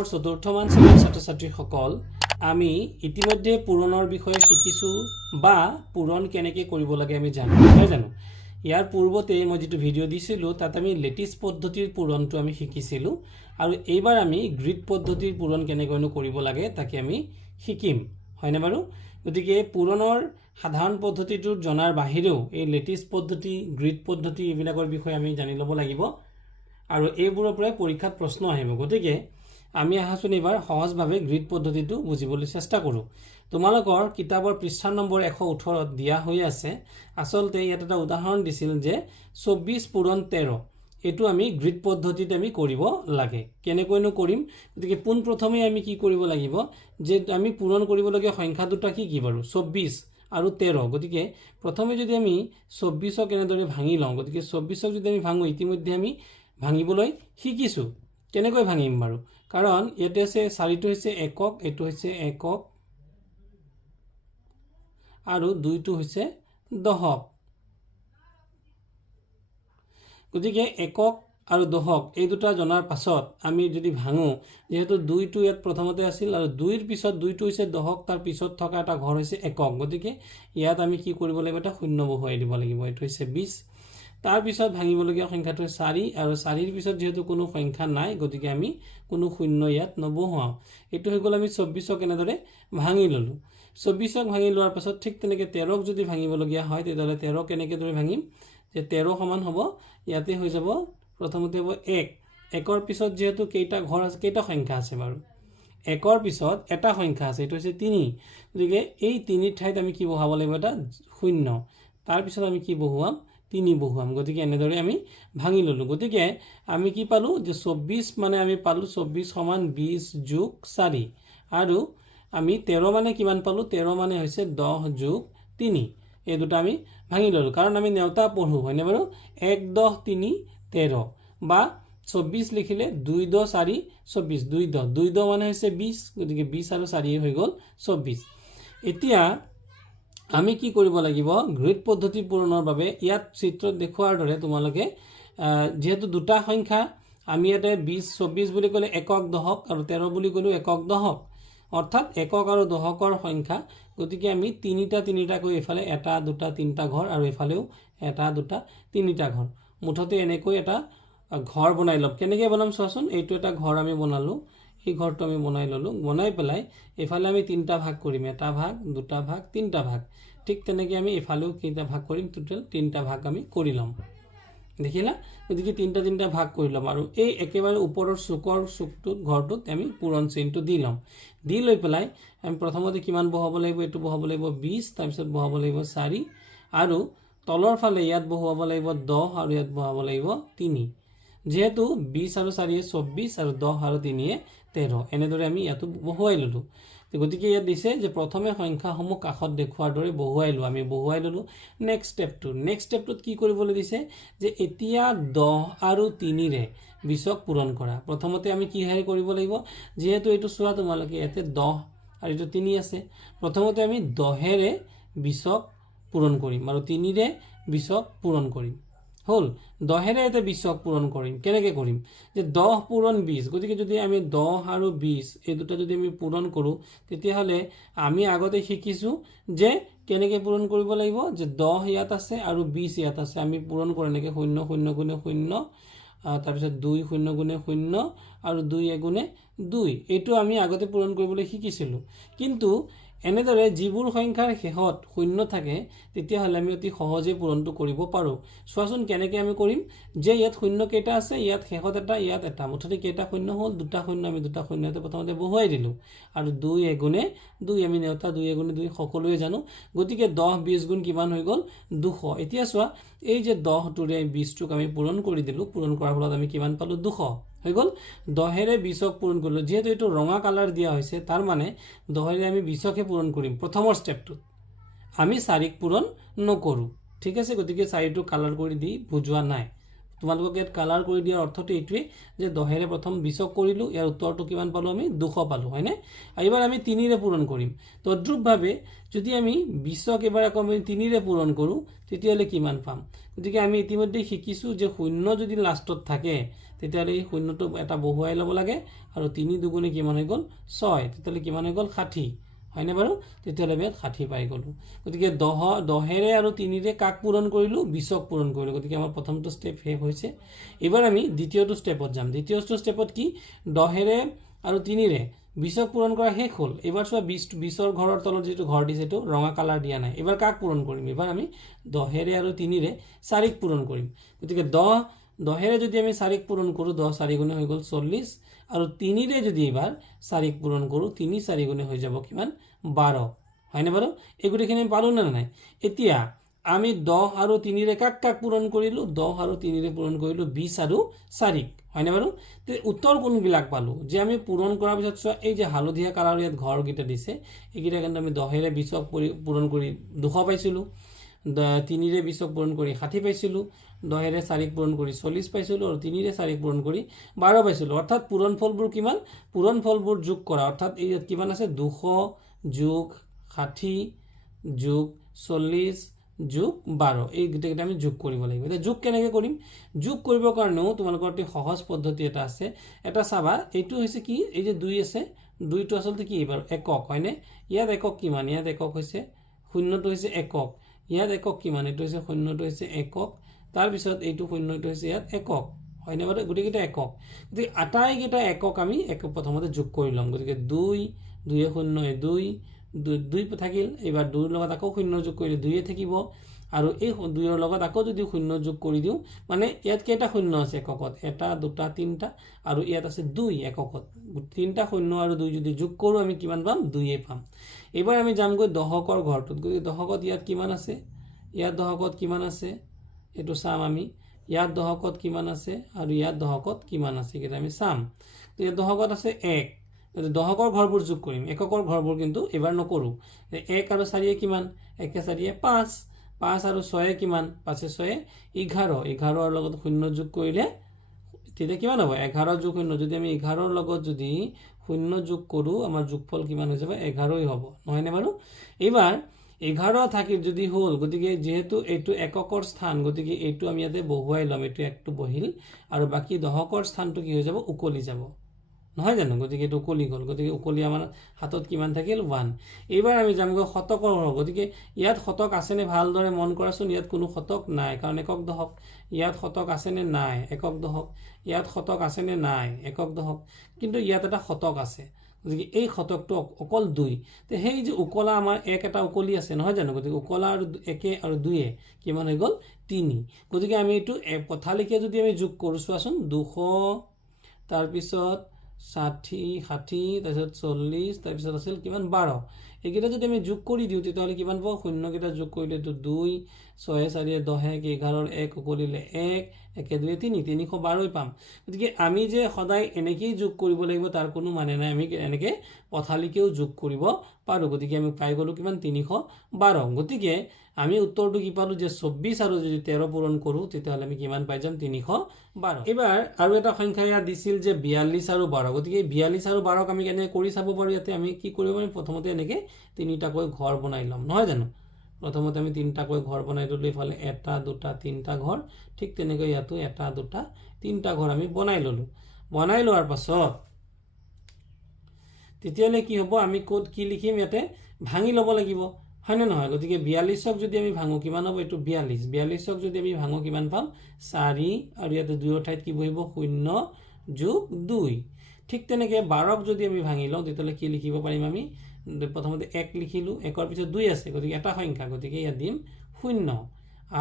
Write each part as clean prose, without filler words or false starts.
অষ্টমৰ চতুৰ্থমান শ্ৰেণীৰ ছাত্ৰ ছাত্ৰীসকল আমি ইতিমধ্যে পূৰণৰ বিষয়ে শিকিছোঁ বা পূৰণ কেনেকৈ কৰিব লাগে আমি জানো নহয় জানো ইয়াৰ পূৰ্বতে মই যেটো ভিডিও দিছিলোঁ তাত আমি লেটিছ পদ্ধতিৰ পূৰণটো আমি শিকিছিলোঁ আৰু এইবাৰ আমি গ্ৰিড পদ্ধতিৰ পূৰণ কেনেকৈনো কৰিব লাগে তাকে আমি শিকিম হয়নে বাৰু গতিকে পূৰণৰ সাধাৰণ পদ্ধতিটো জনাৰ বাহিৰেও এই লেটিছ পদ্ধতি গ্ৰিড পদ্ধতি এইবিলাকৰ বিষয়ে আমি জানি ল'ব লাগিব আৰু এইবোৰৰ পৰা পৰীক্ষাত প্ৰশ্ন আহিব গতিকে আমি আহাচোন এবাৰ সহজভাৱে গ্ৰিড পদ্ধতিটো বুজিবলৈ চেষ্টা কৰোঁ তোমালোকৰ কিতাপৰ পৃষ্ঠা নম্বৰ 118 দিয়া হৈ আছে আসলতে ইয়াত এটা উদাহৰণ দিছিল যে 24 পূৰণ 13 এটো আমি গ্ৰিড পদ্ধতিত আমি কৰিব লাগে কেনেকৈনো কৰিম গতিকে পোন প্ৰথমে আমি কি কৰিব লাগিব যে আমি পূৰণ কৰিবলগীয়া সংখ্যা দুটা কি বাৰু 24 আৰু 13 গতিকে প্ৰথমে যদি আমি 24ক এনেদৰে ভাঙি লওঁ গতিকে 24ক যদি আমি ভাঙো ইতিমধ্যে আমি ভাঙিবলৈ শিকিছো কেনেকৈ ভাঙিম বাৰু কাৰণ ইয়াতে আছে 4টো হৈছে একক এটো হৈছে একক আৰু 2টো হৈছে দহক গতিকে একক আৰু দহক এই দুটা জনাৰ পাছত আমি যদি ভাঙো যেহেতু 2টো ইয়াত প্ৰথমতে আছিল আৰু 2ৰ পিছত 2টো হৈছে দহক তাৰ পিছত থকা এটা ঘৰ হৈছে একক গতিকে ইয়াত আমি কি কৰিব লাগিব এটা শূন্য বহুৱাই দিব লাগিব এটো হৈছে 20 তাৰ পিছত ভাঙিবলগীয়া সংখ্যাটো 4 আৰু 4ৰ পিছত যেহেতু কোনো সংখ্যা নাই গতিকে আমি কোনো শূন্য ইয়াত নবহুৱাও এটো হৈ গল আমি 24ক এনেদৰে ভাঙি ললো 24ক ভাঙি লোৱাৰ পাছত ঠিক তেনেকৈ 13ক যদি ভাঙিবলগীয়া হয় তেতিয়াহলে 13 কেনেকৈ দৰে ভাঙিম যে 13 সমান হ'ব ইয়াতে হৈ যাব প্ৰথমতে হ'ব 1 একৰ পিছত যেহেতু কেইটা ঘৰ আছে কেইটা সংখ্যা আছে বাৰু একৰ পিছত এটা সংখ্যা আছে এটো হৈছে 3 গতিকে এই 3 ঠাইত আমি কি বহাব লাগিব এটা শূন্য তাৰ পিছত আমি কি বহুৱাম 3 বহুৱাম গতিকে এনেদৰে আমি ভাঙি ললো গতিকে আমি কি পালো যে 24 মানে আমি পালো 24 সমান 20 যোগ 4 আৰু আমি 13 মানে কিমান পালো 13 মানে হৈছে 10 যোগ 3 এই দুটা আমি ভাঙি ললো কাৰণ আমি নেওতা পঢ়ো হয়নে বাৰু 1 10 3 13 বা 24 লিখিলে 2 10 4 24 2 10 মানে হৈছে 20 গতিকে 20 আৰু 4 হৈ গল 24 এতিয়া আমি কি কৰিব লাগিব গ্ৰিড পদ্ধতি পূৰণৰ বাবে ইয়াত চিত্ৰত দেখুৱাৰ দৰে তোমালোকে যেহেতু দুটা সংখ্যা আমি এটা 20 24 বুলি ক'লে একক দহক আৰু 13 বুলি ক'লো একক দহক অৰ্থাৎ একক আৰু দহকৰ সংখ্যা গতিকে আমি তিনিটা কৈ এফালে এটা দুটা তিনটা ঘৰ আৰু এফালেও এটা দুটা তিনিটা ঘৰ মুঠতে এনেকৈ এটা ঘৰ বনাই লম কেনেকৈ বনাম চোৱাচোন এইটো এটা ঘৰ আমি বনালো এই ঘৰটো আমি বনাই ললো বনাই পেলাই এফালে আমি তিনটা ভাগ কৰিম এটা ভাগ দুটা ভাগ তিনটা ভাগ ঠিক তেনেকৈ আমি এফালেও কেইটা ভাগ কৰিম টোটাল তিনটা ভাগ আমি কৰি লম দেখিলা গতিকে তিনটা ভাগ কৰি লম আৰু এই একেবাৰে ওপৰৰ চুকটোত ঘৰটোত আমি পূৰণ চিহ্নটো দি লম দি লৈ পেলাই আমি প্ৰথমতে কিমান বহাব লাগিব এটো বহাব লাগিব 20 তাৰ পিছত বহাব লাগিব 4 আৰু তলৰ ফালে ইয়াত বহাব লাগিব 10 আৰু ইয়াত বহাব লাগিব 3 যেহেতু 20 আৰু 4 24 আৰু 10 আৰু 3 13 এনেদৰে আমি ইয়াত বহুৱাই ললো গতিকে ইয়াত দিছে যে প্ৰথমে সংখ্যাসমূহ কাখত দেখুৱাৰ দৰে বহুৱাই লো আমি বহুৱাই ললো নেক্সট ষ্টেপটোত কি কৰিবলৈ দিছে যে এতিয়া 10 আৰু 3 ৰে 20ক পূৰণ কৰা প্ৰথমতে আমি কি হাই কৰিব লাগিব যেহেতু এটো চোৱা তোমালোকে ইয়াতে 10 আৰু এটো 3 আছে প্ৰথমতে আমি 10 ৰে 20ক পূৰণ কৰিম আৰু 3 ৰে 20ক পূৰণ কৰিম হল 10 ৰে এটা 20ক পূৰণ কৰিম কেনেকৈ কৰিম যে 10 পূৰণ 20 গতিকে যদি আমি 10 আৰু 20 এই দুটা যদি আমি পূৰণ কৰো তেতিয়া হলে আমি আগতে শিকিছো যে কেনেকৈ পূৰণ কৰিব লাগিব যে 10 ইয়াত আছে আৰু 20 ইয়াত আছে আমি পূৰণ কৰে নেকি 0 0 গুণে 0 তাৰ পিছত 2 0 গুণে 0 আৰু 2 গুণে 2 এটো আমি আগতে পূৰণ কৰিবলৈ শিকিছিলো কিন্তু এনেদৰে যিবোৰ সংখ্যাৰ শেষত শূন্য থাকে তেতিয়া হলে আমি অতি সহজে পূৰণটো কৰিব পাৰো চোৱাচোন কেনেকৈ আমি কৰিম যে ইয়াত শূন্য কেইটা আছে ইয়াত শেষত এটা ইয়াত এটা মুঠতে কেইটা শূন্য হ'ল দুটা শূন্য আমি দুটা শূন্যতে প্ৰথমতে বহুৱাই দিলো আৰু 2 গুণে 2 আমি নেওতা 2 গুণে 2 সকলোৱে জানো গতিকে 10 20 গুণ কিমান হৈ গল 200 এতিয়া চোৱা এই যে 10 টোৰে 20 টোক আমি পূৰণ কৰি দিলো পূৰণ কৰাৰ ফলত আমি কিমান পালো 200 হৈ গল 10 ৰে 20ক পূৰণ কৰিলো যেহেতু এটো ৰঙা কালাৰ দিয়া হৈছে তাৰ মানে 10 ৰে আমি 20কে পূৰণ কৰিম প্ৰথমৰ ষ্টেপটোত আমি 4ক পূৰণ নকৰো ঠিক আছে গতিকে 4টো কালাৰ কৰি দি বুজোৱা নাই তোমালোকক ইয়াত কালাৰ কৰি দিয়াৰ অৰ্থটো এইটোৱে যে 10ৰে প্ৰথম 20ক কৰিলোঁ, ইয়াৰ উত্তৰটো কিমান পালোঁ আমি 200 পালোঁ, হয়নে? এইবাৰ আমি 3ৰে পূৰণ কৰিম। তদ্ৰুপভাৱে যদি আমি 20ক এবাৰ আকৌ আমি 3ৰে পূৰণ কৰোঁ তেতিয়াহ'লে কিমান পাম? গতিকে আমি ইতিমধ্যে শিকিছোঁ যে শূন্য যদি লাষ্টত থাকে তেতিয়াহ'লে এই শূন্যটো এটা বহুৱাই ল'ব লাগে আৰু 3 দুগুণে কিমান হৈ গ'ল 6, তেতিয়াহ'লে কিমান হৈ গ'ল 60, হয়নে বাৰু? তেতিয়াহ'লে আমি 60 পাই গ'লোঁ। গতিকে 10ৰে আৰু 3ৰে কাক পূৰণ কৰিলোঁ? 20ক পূৰণ কৰিলোঁ। গতিকে আমাৰ প্ৰথমটো ষ্টেপ শেষ হৈছে। এইবাৰ আমি দ্বিতীয়টো ষ্টেপত যাম। দ্বিতীয়টো ষ্টেপত কি? 10ৰে আৰু 3ৰে 20ক পূৰণ কৰা শেষ হ'ল। এইবাৰ চোৱা 20ৰ ঘৰৰ তলত যিটো ঘৰ দিছে এইটো ৰঙা কালাৰ দিয়া নাই। এইবাৰ কাক পূৰণ কৰিম? এইবাৰ আমি 10ৰে আৰু 3ৰে 4ক পূৰণ কৰিম। গতিকে 10ৰে যদি আমি 4ক পূৰণ কৰোঁ 10 4 গুণে হৈ গ'ল 40, আৰু 3ৰে যদি এইবাৰ 4ক পূৰণ কৰোঁ 3 4 গুণে হৈ যাব কিমান? 12, হয়নে বাৰু? এই গোটেইখিনি আমি পালোঁ নে নাই? এতিয়া আমি 10 আৰু 3ৰে কাক পূৰণ কৰিলোঁ? 10 আৰু 3ৰে পূৰণ কৰিলোঁ 20 আৰু 4ক, হয়নে বাৰু? তে উত্তৰ কোনবিলাক পালোঁ? যে আমি পূৰণ কৰাৰ পিছত চোৱা এই যে হালধীয়া কালাৰ ইয়াত ঘৰকেইটা দিছে, এইকেইটা কিন্তু আমি 10ৰে 20ক পূৰণ কৰি 200 পাইছিলোঁ, 3ৰে 20ক পূৰণ কৰি 60 পাইছিলোঁ, 10ৰে 4ক পূৰণ কৰি 40 পাইছিলোঁ, আৰু 3ৰে 4ক পূৰণ কৰি 12 পাইছিলোঁ। অৰ্থাৎ পূৰণফলবোৰ কিমান? পূৰণফলবোৰ যোগ কৰা, অৰ্থাৎ এই কিমান আছে? 200 যোগ 60 যোগ 40 যোগ 12, এই গোটেইকেইটা আমি যোগ কৰিব লাগিব। এতিয়া যোগ কেনেকৈ কৰিম? যোগ কৰিবৰ কাৰণেও তোমালোকৰ অতি সহজ পদ্ধতি এটা আছে। এটা চাবা, এইটো হৈছে কি? এই যে 2 আছে, 2টো আচলতে কি বাৰু? একক, হয়নে? ইয়াত একক কিমান? ইয়াত একক হৈছে, শূন্যটো হৈছে একক। ইয়াত একক কিমান? এইটো হৈছে শূন্যটো হৈছে একক, তাৰপিছত এইটো শূন্যটো হৈছে ইয়াত একক, হয়নে বাৰু? গোটেইকেইটা একক। গতিকে আটাইকেইটা একক আমি প্ৰথমতে যোগ কৰি ল'ম। গতিকে 2 2 0 2 থাকিল। এইবাৰ 2ৰ লগত আকৌ শূন্য যোগ কৰিলে 2 থাকিব, আৰু এই 2ৰ লগত আকৌ যদি শূন্য যোগ কৰি দিওঁ, মানে ইয়াত কেইটা শূন্য আছে এককত? 1 2 3টা, আৰু ইয়াত আছে 2 এককত। 3টা শূন্য আৰু 2 যদি যোগ কৰোঁ আমি কিমান পাম? 2 পাম। এইবাৰ আমি যামগৈ দশকৰ ঘৰটোত। গতিকে দশকত ইয়াত কিমান আছে? ইয়াত দশকত কিমান আছে এইটো চাম আমি। ইয়াত দশকত কিমান আছে আৰু ইয়াত দশকত কিমান আছে এইকেইটা আমি চাম। ইয়াত দশকত আছে 1, দশকৰ ঘৰবোৰ যোগ কৰিম, এককৰ ঘৰবোৰ কিন্তু এবাৰ নকৰোঁ। 1 আৰু 4 কিমান? 1 4 5, 5 আৰু 6 কিমান? 5 6 11, 11ৰ লগত শূন্য যোগ কৰিলে তেতিয়া কিমান হ'ব? 11 যোগ 0, যদি আমি 11ৰ লগত যদি শূন্য যোগ কৰোঁ আমাৰ যোগফল কিমান হৈ যাব? 11ই হ'ব, নহয়নে বাৰু? এইবাৰ 11 থাকিল যদি হ'ল, গতিকে যেহেতু এইটো এককৰ স্থান, গতিকে এইটো আমি ইয়াতে বহুৱাই ল'ম, এইটো একটো বহিল, আৰু বাকী দশকৰ স্থানটো কি হৈ যাব? উকলি যাব, নহয় জানো? গতিকে এইটো উকলি গ'ল, গতিকে উকলি আমাৰ হাতত কিমান থাকিল? 1। এইবাৰ আমি যামগৈ শতকৰ ঘৰ। গতিকে ইয়াত শতক আছেনে? ভালদৰে মন কৰাচোন, ইয়াত কোনো শতক নাই, কাৰণ একক দশক। ইয়াত শতক আছেনে? নাই, একক দশক। ইয়াত শতক আছেনে? নাই, একক দশক। কিন্তু ইয়াত এটা শতক আছে, গতিকে এই শতকটো অকল 2। তো সেই যে উকলা আমাৰ এটা উকলি আছে, নহয় জানো? গতিকে উকলা আৰু 1 আৰু 2 কিমান হৈ গ'ল? 3। গতিকে আমি এইটো পথালিকে যদি আমি যোগ কৰোঁ চোৱাচোন, 200, তাৰপিছত 60 তাৰপিছত 40, তাৰপিছত আছিল কিমান? 12। এইকেইটা যদি আমি যোগ কৰি দিওঁ তেতিয়াহ'লে কিমান পাওঁ? শূন্যকেইটা যোগ কৰিলে এইটো 2 6 4 10 11ৰ 1 উকলিলে 1 1 2 3 312 পাম। গতিকে আমি যে সদায় এনেকেই যোগ কৰিব লাগিব তাৰ কোনো মানে নাই, আমি এনেকৈ পথালিকেও যোগ কৰিব পাৰোঁ। গতিকে আমি পাই গ'লোঁ কিমান? 312। গতিকে আমি উত্তৰটো কি পালোঁ? যে 24 আৰু যদি 13 পূৰণ কৰোঁ তেতিয়াহ'লে আমি কিমান পাই যাম? 312। এইবাৰ আৰু এটা সংখ্যা ইয়াত দিছিল যে 42 আৰু 12। গতিকে 42 আৰু 12ক আমি কেনেকৈ কৰি চাব পাৰোঁ? ইয়াতে আমি কি কৰিব পাৰিম? প্ৰথমতে এনেকৈ 3টাকৈ ঘৰ বনাই ল'ম, নহয় জানো? প্ৰথমতে আমি 3টাকৈ ঘৰ বনাই ল'লোঁ, এইফালে 1 2 3টা ঘৰ, ঠিক তেনেকৈ ইয়াতো 1 2 3টা ঘৰ আমি বনাই ল'লোঁ। বনাই লোৱাৰ পাছত তেতিয়াহ'লে কি হ'ব? আমি ক'ত কি লিখিম? ইয়াতে ভাঙি ল'ব লাগিব, হয়নে নহয়? গতিকে 42ক যদি আমি ভাঙোঁ কিমান হ'ব? এইটো 42। 42ক যদি আমি ভাঙোঁ কিমান পাম? 4, আৰু ইয়াতে 2ৰ ঠাইত কি বহিব? 0 যোগ 2। ঠিক তেনেকৈ 12ক যদি আমি ভাঙি লওঁ তেতিয়াহ'লে কি লিখিব পাৰিম? আমি প্ৰথমতে 1 লিখিলোঁ, 1ৰ পিছত 2 আছে, গতিকে এটা সংখ্যা, গতিকে ইয়াত দিম 0,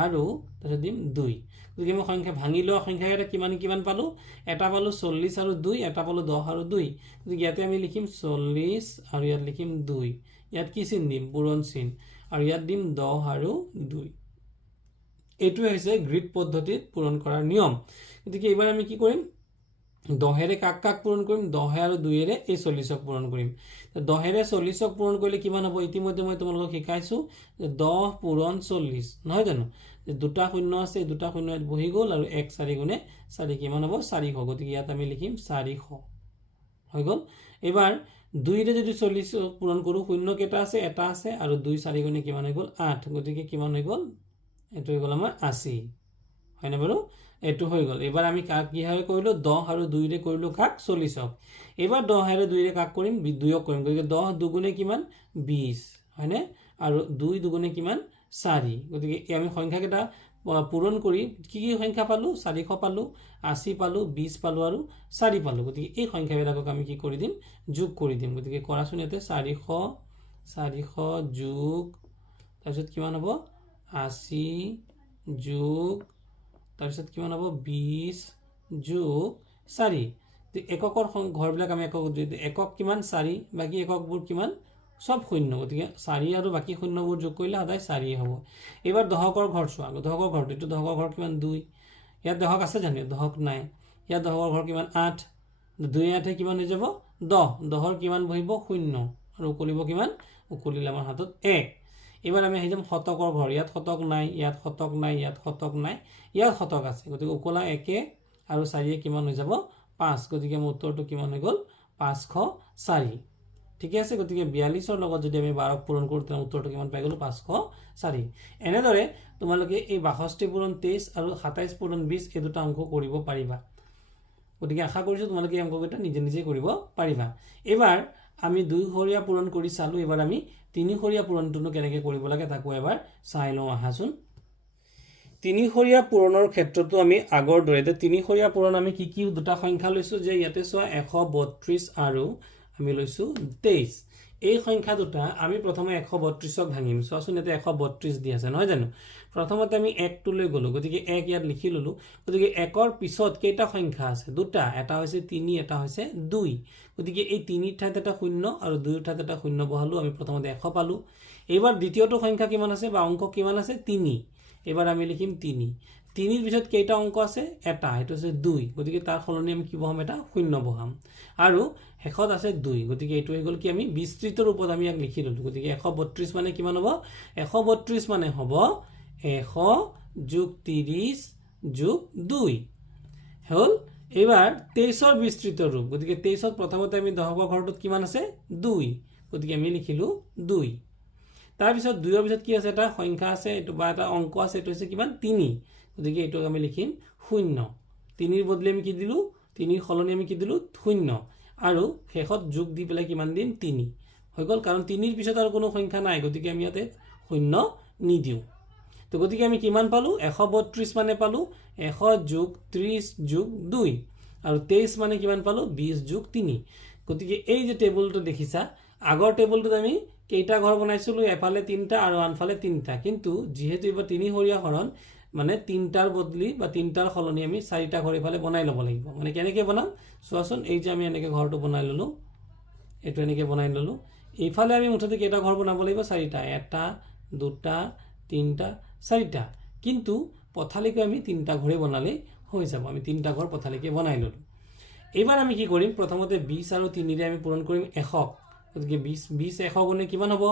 আৰু তাৰপিছত দিম 2। গতিকে আমি সংখ্যা ভাঙি লোৱা সংখ্যাকেইটা কিমান কিমান পালোঁ? এটা পালোঁ 40 আৰু 2, এটা পালোঁ 10 আৰু 2। গতিকে ইয়াতে আমি লিখিম 40, আৰু ইয়াত লিখিম 2। ইয়াত কি চিন দিম? পূৰণ চিন, আৰু ইয়াত দিম 10 আৰু 2। এইটোৱে হৈছে গ্ৰীড পদ্ধতিত পূৰণ কৰাৰ নিয়ম। গতিকে এইবাৰ আমি কি কৰিম? 10 কাক কাক পূৰণ কৰিম 10 আৰু 2 এই 40ক পূৰণ কৰিম 10 40ক পূৰণ কৰিলে কিমান হ'ব ইতিমধ্যে মই তোমালোকক শিকাইছো যে 10 পূৰণ 40 নহয় জানো দুটা শূন্য আছে দুটা শূন্য বহি গ'ল আৰু 1 4 গুণে 4 কিমান হ'ব 400 গতিকে ইয়াত আমি লিখিম 400 হৈ গ'ল এবাৰ 2 ৰে যদি 40 পূৰণ কৰো শূন্য কেটা আছে এটা আছে আৰু 2 4 গুণে কিমান হৈ গ'ল 8 গতিকে কিমান হৈ গ'ল এটো হৈ গ'ল আমাৰ 80 হয় না বাৰু এটো হৈ গ'ল এবাৰ আমি কাক কি হয় কৰিলো 10 আৰু 2 ৰে কৰিলো কাক 40ক এবাৰ 10 আৰু 2 ৰে কাক কৰিম 2ক কৰিম গতিকে 10 দুগুণে কিমান 20 হয়নে আৰু 2 দুগুণে কিমান 4 গতিকে আমি সংখ্যা কেটা পূৰণ কৰি কি সংখ্যা পালো 400 পালো 80 পালো 20 পালো আৰু 4 পালো গতিকে এই সংখ্যাবিলাকক আমি কি কৰি দিম যোগ কৰি দিম গতিকে কৰাচোন এতে 400 যোগ তাৰপিছত কিমান হ'ব 80 যোগ তাৰপিছত কিমান হ'ব 20 যোগ 4 এককৰ ঘৰবিলাক আমি একক কিমান 4 বাকি এককবোৰ কিমান সব শূন্য গতিকে 4 আৰু বাকি শূন্যবোৰ যোগ কৰিলে সদায় 4 হ'ব এবাৰ দহকৰ ঘৰ চোৱা দহকৰ ঘৰ এটো দহকৰ ঘৰ কিমান 2 ইয়াত দহক আছে জানো দহক নাই ইয়াত দহকৰ ঘৰ কিমান 8 2 8 কিমান হৈ যাব 10 10ৰ কিমান বহিব শূন্য আৰু উকলিব কিমান উকলিলে আমাৰ হাতত 1 এবাৰ আমি আহিম শতকৰ ঘৰ ইয়াত শতক নাই ইয়াত শতক নাই ইয়াত শতক নাই ইয়াত শতক আছে গতিকে উকলা 1 আৰু 4 কিমান হৈ যাব 5 গতিকে মোৰ উত্তৰটো কিমান হৈ গ'ল 504 ঠিক আছে গতিকে 42ৰ লগত যদি আমি 12ক পূৰণ কৰো তেনে উত্তৰটো কিমান পাই গলো 504 এনেদৰে তোমালোকে এই 62 পূৰণ 23 আৰু 27 পূৰণ 20 এই দুটা অংক কৰিব পাৰিবা গতিকে আশা কৰিছো তোমালোকে এই অংককেইটা নিজে নিজে কৰিব পাৰিবা এবাৰ আমি 2 হৰীয়া পূৰণ কৰি চালো এবাৰ আমি 3 হৰীয়া পূৰণটো কেনেকৈ কৰিব লাগে তাকো এবাৰ চাই লওঁ আহাচোন 3 হৰীয়া পূৰণৰ ক্ষেত্ৰতো আমি আগৰ দৰে 3 হৰীয়া পূৰণ আমি কি কি দুটা সংখ্যা লৈছো যে ইয়াতে চোৱা 132 আৰু আমি লৈছো 23 এই সংখ্যা দুটা আমি প্ৰথমে 132ক ভাঙিম চোৱাচোন এতে 132 দি আছে নহয় জানো প্ৰথমতে আমি 1 টো লৈ গলো গতিকে 1 ইয়াত লিখি ললো গতিকে 1ৰ পিছত কেইটা সংখ্যা আছে দুটা এটা হৈছে 3 এটা হৈছে 2 গতিকে এই 3 ঠাইত এটা শূন্য আৰু 2 ঠাইত এটা শূন্য বহালো আমি প্ৰথমতে 100 পালো এবাৰ দ্বিতীয়টো সংখ্যা কিমান আছে বা অংক কিমান আছে 3 এবাৰ আমি লিখিম 3 3 ৰ পিছত কেইটা অংক আছে এটা এটো আছে 2 গতিকে তাৰ সলনি আমি কি বহাম এটা শূন্য বহাম আৰু হেকত আছে 2 গতিকে এটো হৈ গল কি আমি বিস্তৃত ৰূপত আমি ইয়াক লিখি ললো গতিকে 132 মানে কিমান হ'ব 132 মানে হ'ব 100 যোগ 30 যোগ 2 হল এবাৰ 23ৰ বিস্তৃত ৰূপ গতিকে 23ত প্ৰথমতে আমি দহকৰ ঘৰটোত কিমান আছে 2 গতিকে আমি লিখিলো 2 তাৰ পিছত 2ৰ পিছত কি আছে এটা সংখ্যা আছে এটো বা এটা অংক আছে এটো হৈছে কিমান 3 গতিকে এটোক আমি লিখিম 0 3ৰ বদলি আমি কি দিলু 3ৰ সলনি আমি কি দিলু 0 আৰু শেষত যোগ দি পেলাই কিমান দিন 3 হৈ গল কাৰণ 3ৰ পিছত আৰু কোনো সংখ্যা নাই গতিকে আমি ইয়াতে 0 নিদিও তো গতিকে আমি কিমান পালো 132 মানে পালো 100 যোগ 30 যোগ 2 আৰু 23 মানে কিমান পালো 20 যোগ 3 গতিকে এই যে টেবুলটো দেখিছা আগৰ টেবুলটোত আমি কেইটা ঘৰ বনাইছিলো এফালে 3টা আৰু আনফালে 3টা কিন্তু যেহেতু এবাৰ 3 হৰীয়া হৰণ মানে 3টাৰ বদলি বা 3টাৰ সলনি আমি 4টা ঘৰ ইফালে বনাই লব লাগিব মানে কেনেকৈ বনাম চোৱাচোন এই যে আমি এনেকৈ ঘৰটো বনাই ললো এটো এনেকৈ বনাই ললো ইফালে আমি মুঠতে কেইটা ঘৰ বনাব লাগিব 4টা এটা দুটা তিনটা 4টা কিন্তু পথালিকে আমি 3টা ঘৰে বনালে হৈ যাব আমি 3টা ঘৰ পথালিকে বনাই ললো এবাৰ আমি কি কৰিম প্ৰথমতে 20 আৰু 3 ৰে আমি পূৰণ কৰিম 100 গতিকে 20 100 গুণে কিমান হ'ব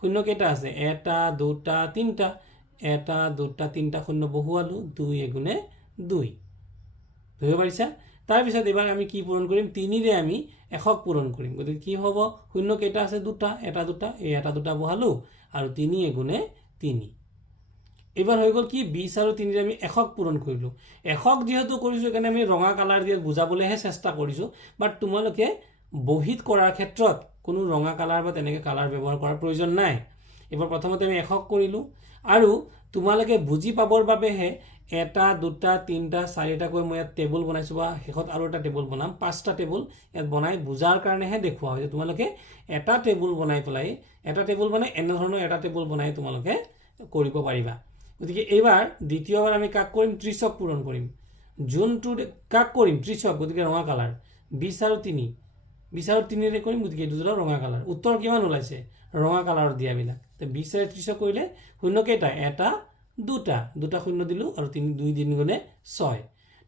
শূন্য কেইটা আছে এটা দুটা তিনটা এটা দুটা তিনটা শূন্য বহুৱালো 2 গুণে 2 ধৰিব পাৰিছা তাৰ পিছত এবাৰ আমি কি পূৰণ কৰিম 3 ৰে আমি 100ক পূৰণ কৰিম গতিকে কি হ'ব শূন্য কেইটা আছে দুটা এটা দুটা এই এটা দুটা বহালো আৰু 3 গুণে 3 এবাৰ হৈ গল কি 20 আৰু 3 ৰে আমি 100ক পূৰণ কৰিলো 100ক যেহেতু কৰিছো কাৰণে আমি ৰঙা কালাৰ দিয়ে বুজাবলৈহে চেষ্টা কৰিছো বাট তোমালোকে বহিত কৰাৰ ক্ষেত্ৰত কোনো ৰঙা কালাৰ বা তেনেকৈ কালাৰ ব্যৱহাৰ কৰাৰ প্ৰয়োজন নাই এবাৰ প্ৰথমতে আমি 100ক কৰিলো আৰু তোমালোকে বুজি পাবৰ বাবেহে এটা দুটা তিনটা 4টা কৈ মই টেবুল বনাইছো বা শেষত আৰু এটা টেবুল বনাম 5টা টেবুল ইয়াত বনাই বুজাৰ কাৰণেহে দেখুৱা হৈছে তোমালোকে এটা টেবুল বনাই পেলাই এটা টেবুল মানে এনে ধৰণৰ এটা টেবুল বনাই তোমালোকে কৰিব পাৰিবা গতিকে এবাৰ দ্বিতীয়বাৰ আমি কাক কৰিম 30ক পূৰণ কৰিম জুনটো কাক কৰিম 30ক গতিকে ৰঙা কালাৰ 20 আৰু 3 20 আৰু 3 ৰে কৰিম গতিকে দুটা ৰঙা কালাৰ উত্তৰ কিমান ওলাইছে ৰঙা কালাৰ দিয়াবিলাক তে 20 আৰু 30 কৰিলে শূন্য কেইটা এটা দুটা দুটা শূন্য দিলু আৰু 2 3 গুণে 6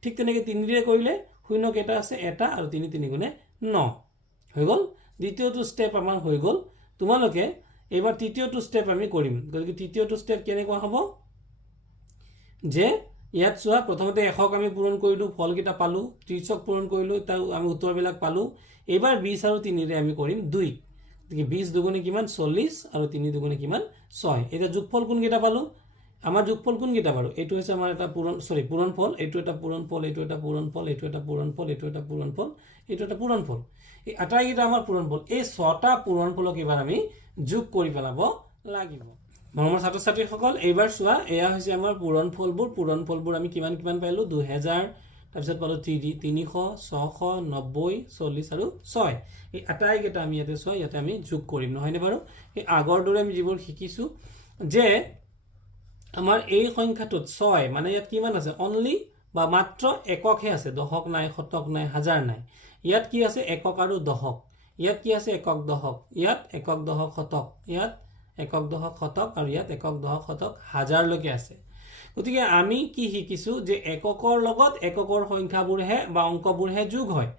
ঠিক তেনেকৈ 3 ৰে কৰিলে শূন্য কেইটা আছে এটা আৰু 3 3 গুণে 9 হৈ গ'ল দ্বিতীয়টো স্টেপ আমাৰ হৈ গ'ল তোমালোকে এবাৰ তৃতীয়টো স্টেপ আমি কৰিম গতিকে তৃতীয়টো স্টেপ কেনেকুৱা হ'ব যে ইয়াত চোৱা প্ৰথমতে 100ক আমি পূৰণ কৰিলো ফলকেইটা পালো 30ক পূৰণ কৰিলো তাৰ আমি উত্তৰবিলাক পালো এবাৰ 20 আৰু 3 ৰে আমি কৰিম 2 গতিকে 20 দুগুণে কিমান 40 আৰু 3 দুগুণে কিমান 6 এটা যোগফল কোন কেইটা পালো আমাৰ যোগফল কোন কেইটা বাৰু এইটো হৈছে আমাৰ এটা পূৰণফল এইটো এটা পূৰণফল এইটো এটা পূৰণফল এইটো এটা পূৰণফল এইটো এটা পূৰণফল এইটো এটা পূৰণফল এই আটাইকেইটা আমাৰ পূৰণফল এই 6টা পূৰণফলক এবাৰ আমি যোগ কৰি পেলাব লাগিব মৰমৰ ছাত্ৰ ছাত্ৰীসকল এইবাৰ চোৱা এয়া হৈছে আমাৰ পূৰণফলবোৰ আমি কিমান কিমান পাইলো 2000 তাৰপিছত পালো 300 690 40 আৰু 6 এই আটাইকেইটা আমি ইয়াতে চোৱা ইয়াতে আমি যোগ কৰিম নহয়নে বাৰু এই আগৰ দৰে আমি যিবোৰ শিকিছো যে আমাৰ এই সংখ্যাটোত 6 মানে ইয়াত কিমান আছে অনলি বা মাত্ৰ এককহে আছে দশক নাই শতক নাই হাজাৰ নাই ইয়াত কি আছে একক আৰু দশক ইয়াত কি আছে একক দশক ইয়াত একক দশক শতক ইয়াত একক দশক শতক আৰু ইয়াত একক দশক শতক হাজাৰ লৈকে আছে গতিকে আমি কি শিকিছো যে এককৰ লগত এককৰ সংখ্যাবোৰহে বা অংকবোৰহে যোগ হয়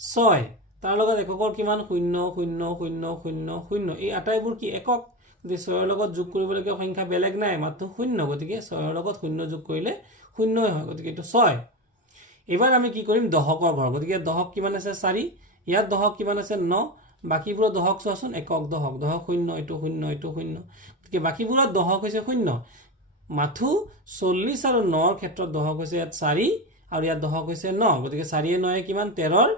6 তাৰ লগত এককৰ কিমান 0 0 0 0 0 এই আটাইবোৰ কি একক যে 6 ৰ লগত যোগ কৰিবলগীয়া সংখ্যা বেলেগ নাই মাত্ৰ 0 গতিকে 6 ৰ লগত 0 যোগ কৰিলে 0 হয় গতিকে এটো 6 এবাৰ আমি কি কৰিম দশকৰ ঘৰ গতিকে দশক কিমান আছে 4 ইয়াত দশক কিমান আছে 9 বাকিবোৰ দশক চোৱাচোন একক দশক 0 এটো 0 এটো 0 গতিকে বাকিবোৰ দশক হৈছে 0 মাথু 40 আৰু 9 ৰ ক্ষেত্ৰত দশক হৈছে ইয়াত 4 আৰু ইয়াত দশক হৈছে 9 গতিকে 4 এ 9 কিমান 13 ৰ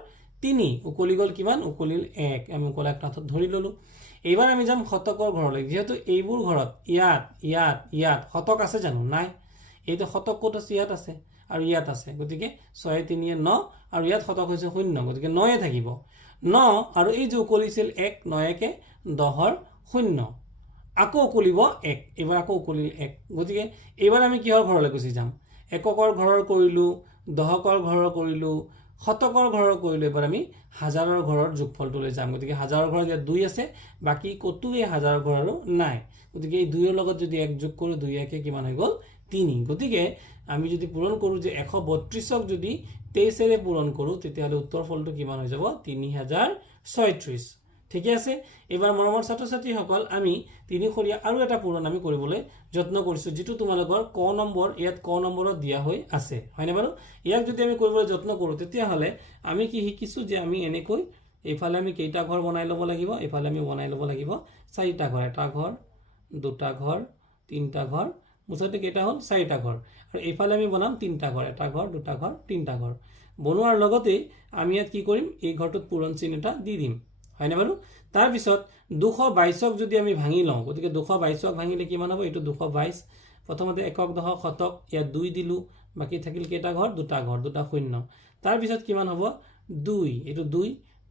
3 উকলি গল কিমান উকলিল 1 আমি উকলা একটা ধৰি ললো এইবাৰ আমি যাম শতকৰ ঘৰলৈ যেহেতু এইবোৰ ঘৰত ইয়াত শতক আছে জানো নাই এইটো শতক ক'ত আছে ইয়াত আছে আৰু ইয়াত আছে গতিকে 6 3 9 আৰু ইয়াত শতক হৈছে 0 গতিকে 9 এ থাকিব 9 আৰু এই যে উকলিছিল 1 9 কে 10 ৰ 0 আকৌ উকলিব 1 এবাৰ আকৌ উকলিল 1 গতিকে এবাৰ আমি কিহৰ ঘৰলৈ গুচি যাম এককৰ ঘৰৰ কৰিলো দশকৰ ঘৰৰ কৰিলো শতকৰ ঘৰৰ কৰিলো এবাৰ আমি হাজাৰৰ ঘৰৰ যোগফলটো লৈ যাম গতিকে হাজাৰৰ ঘৰত ইয়াত 2 আছে বাকি কতো এই হাজাৰৰ ঘৰৰো নাই গতিকে এই 2 ৰ লগত যদি 1 যোগ কৰো 2 1 কে কিমান হৈ গল 3 গতিকে আমি যদি পূৰণ কৰো যে 132ক যদি 23 ৰে পূৰণ কৰো তেতিয়াহলে উত্তৰ ফলটো কিমান হৈ যাব 3036 ঠিক আছে এবাৰ মৰমৰ ছাত্ৰ ছাত্ৰীসকল আমি 3 খৰিয়া আৰু এটা পূৰণ আমি কৰিবলৈ যত্ন কৰিছো যেটো তোমালোকৰ ক নম্বৰ ইয়াত ক নম্বৰত দিয়া হৈ আছে হয়নে বাৰু ইয়াক যদি আমি কৰিবলৈ যত্ন কৰো তেতিয়াহলে আমি কি শিকিছো যে আমি এনেকৈ এফালে আমি কেইটা ঘৰ বনাই লব লাগিব এফালে আমি বনাই লব লাগিব 4টা ঘৰ এটা ঘৰ দুটা ঘৰ তিনটা ঘৰ মুঠতে কেইটা হল 4টা ঘৰ আৰু এফালে আমি বনাম 3টা ঘৰ এটা ঘৰ দুটা ঘৰ তিনটা ঘৰ বনোৱাৰ লগতে আমি ইয়াত কি কৰিম এই ঘৰটোত পূৰণ চিহ্ন এটা দি দিম হয়নে বাৰু তাৰ পিছত 222ক যদি আমি ভাঙি লওঁ গতিকে 222ক ভাঙিলে কিমান হ'ব এটো 222 প্ৰথমতে একক দশক শতক ইয়াত 2 দিলু বাকি থাকিল কেইটা ঘৰ দুটা 0 তাৰ পিছত কিমান হ'ব 2 এটো 2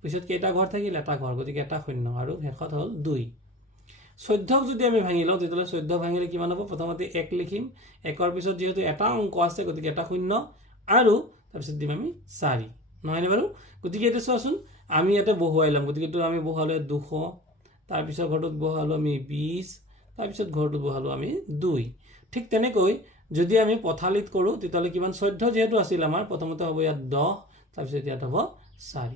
পিছত কেইটা ঘৰ থাকিল এটা ঘৰ গতিকে এটা 0 আৰু শেষত হ'ল 2 14ক যদি আমি ভাঙি লওঁ তেতিয়ালে 14 ভাঙিলে কিমান হ'ব প্ৰথমতে 1 লিখিম একৰ পিছত যেহেতু এটা অংক আছে গতিকে এটা 0 আৰু তাৰ পিছত দিম আমি 4 নহয়নে বাৰু গতিকে এটা চোৱাচোন আমি ইয়াতে বহুৱাই লম গতিকে তো আমি বহুৱালে 200 তাৰ পিছত ঘৰটোত বহুৱালো আমি 20 তাৰ পিছত ঘৰটোত বহুৱালো আমি 2 ঠিক তেনেকৈ যদি আমি পথালিত কৰো তেতিয়ালে কিমান 14 যেহেতু আছিল আমাৰ প্ৰথমতে হ'ব ইয়াত 10 তাৰ পিছত ইয়াত হ'ব 4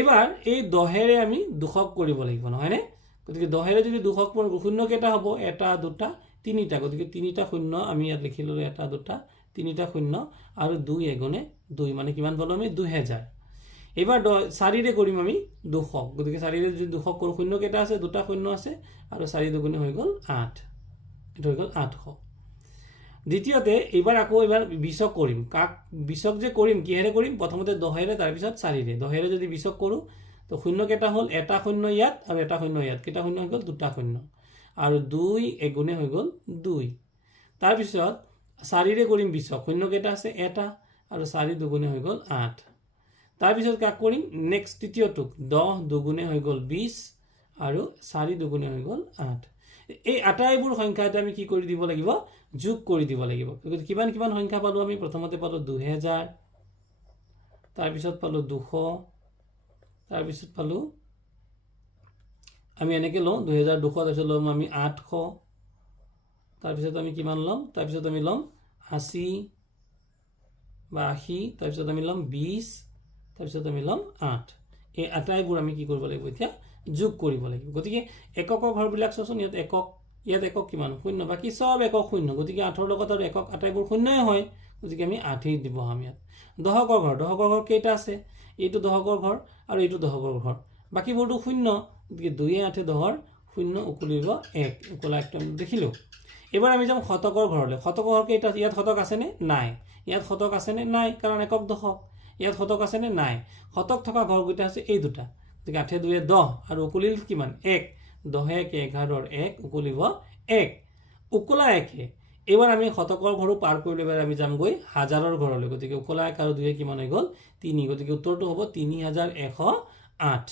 এবাৰ এই 10 ৰে আমি 200ক কৰিব লাগিব নহয়নে গতিকে 10 ৰে যদি 200ক পূৰণ শূন্য কেইটা হ'ব এটা দুটা তিনিটা গতিকে তিনিটা শূন্য আমি ইয়াত লিখি ললো এটা দুটা তিনিটা শূন্য আৰু 2 এগুণে 2 মানে কিমান পালো আমি 2000 এবাৰ 4 ৰে কৰিম আমি 200 গতিকে 4 ৰে যদি 200 কৰো শূন্য কেইটা আছে দুটা শূন্য আছে আৰু 4 দুগুণে হৈ গল 8 এটা হৈ গল 800 দ্বিতীয়তে এবাৰ আকৌ এবাৰ 20ক কৰিম কাক 20ক যে কৰিম কিহেৰে কৰিম প্ৰথমতে 10 ৰে তাৰ পিছত 4 ৰে 10 ৰে যদি 20ক কৰো তো শূন্য কেইটা হল এটা শূন্য ইয়াত আৰু এটা শূন্য ইয়াত কেইটা শূন্য হৈ গল দুটা শূন্য আৰু 2 এগুণে হৈ গল 2 তাৰ পিছত 4 ৰে কৰিম 20ক শূন্য কেইটা আছে এটা আৰু 4 দুগুণে হৈ গল 8 তাৰ পিছত কাক কৰিম নেক্সট তৃতীয়টো 10 দুগুণে হৈ গল 20 আৰু 4 দুগুণে হৈ গল 8 এই আটাইবোৰ সংখ্যাতে আমি কি কৰি দিব লাগিব যোগ কৰি দিব লাগিব গতিকে কিমান কিমান সংখ্যা পালো আমি প্ৰথমতে পালো 2000 তাৰ পিছত পালো 200 তাৰ পিছত পালো আমি এনেকে লওঁ 2200 তাৰ পিছত লম আমি 800 তাৰ পিছত আমি কিমান লম তাৰ পিছত আমি লম 80 বা 80 তাৰপিছত আমি ল'ম 20 তাৰপিছত আমি ল'ম 8 এই আটাইবোৰ আমি কি কৰিব লাগিব এতিয়া যোগ কৰিব লাগিব গতিকে এককৰ ঘৰবিলাক চোন ইয়াত একক কিমান 0 বাকি সব একক 0 গতিকে 8 ৰ লগত আৰু একক আটাইবোৰ 0ই হয় গতিকে আমি 8 দিব হাম ইয়াত দহকৰ ঘৰ কেইটা আছে এইটো দহকৰ ঘৰ আৰু এইটো দহকৰ ঘৰ বাকিবোৰটো 0 গতিকে 2 8 10 0 উকুলিব 1 উকুলা একদম দেখিলো এবাৰ আমি যাম শতকৰ ঘৰলৈ শতকৰ ঘৰ কেইটা ইয়াত শতক আছে নে নাই ইয়াত শতক আছে নে নাই কাৰণ একক দহক ইয়াত শতক আছে নে নাই শতক থকা ঘৰ কেইটা আছে এই দুটা গতিকে 8 2 10 আৰু উকুলিল কিমান 1 10 1 11 1 উকুলিব 1 উকুলা 1 এবাৰ আমি শতকৰ ঘৰো পাৰ কৰিলে এবাৰ আমি যাম গৈ হাজাৰৰ ঘৰলৈ গতিকে উকুলা 1 আৰু 2 কিমান হৈ গল 3 গতিকে উত্তৰটো হ'ব 3108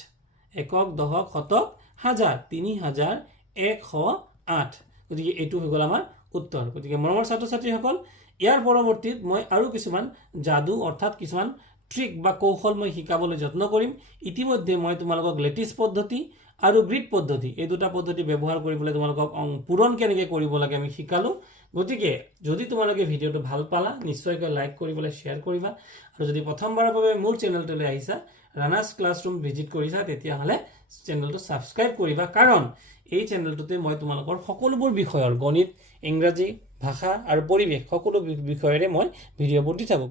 একক দহক শতক হাজাৰ 3108 গতিকে এইটো হৈ গল আমাৰ উত্তৰ গতিকে মৰমৰ ছাত্ৰ ছাত্ৰীসকল ইয়াৰ পৰৱৰ্তীত মই আৰু কিছুমান জাদু অৰ্থাৎ কিছুমান ট্ৰিক বা কৌশল মই শিকাবলৈ যত্ন কৰিম ইতিমধ্যে মই তোমালোকক লেটিছ পদ্ধতি আৰু গ্ৰিড পদ্ধতি এই দুটা পদ্ধতি ব্যৱহাৰ কৰিবলৈ তোমালোকক পূৰণ কেনেকৈ কৰিব লাগে আমি শিকালো গতিকে যদি তোমালোকে ভিডিওটো ভাল পালা নিশ্চয়কৈ লাইক কৰিবলৈ শেয়াৰ কৰিবা আৰু যদি প্ৰথমবাৰৰ বাবে মোৰ চেনেলটোলৈ আহিছা ৰানাছ ক্লাছৰুম ভিজিট কৰিছা তেতিয়া হলে চেনেলটো সাবস্ক্ৰাইব কৰিবা কাৰণ এই চেনেলটোতে মই তোমালোকৰ সকলোবোৰ বিষয়ৰ গণিত ইংৰাজী ভাষা আৰু পৰিৱেশ সকলো বিষয়ৰে মই ভিডিঅ'বোৰ দি থাকো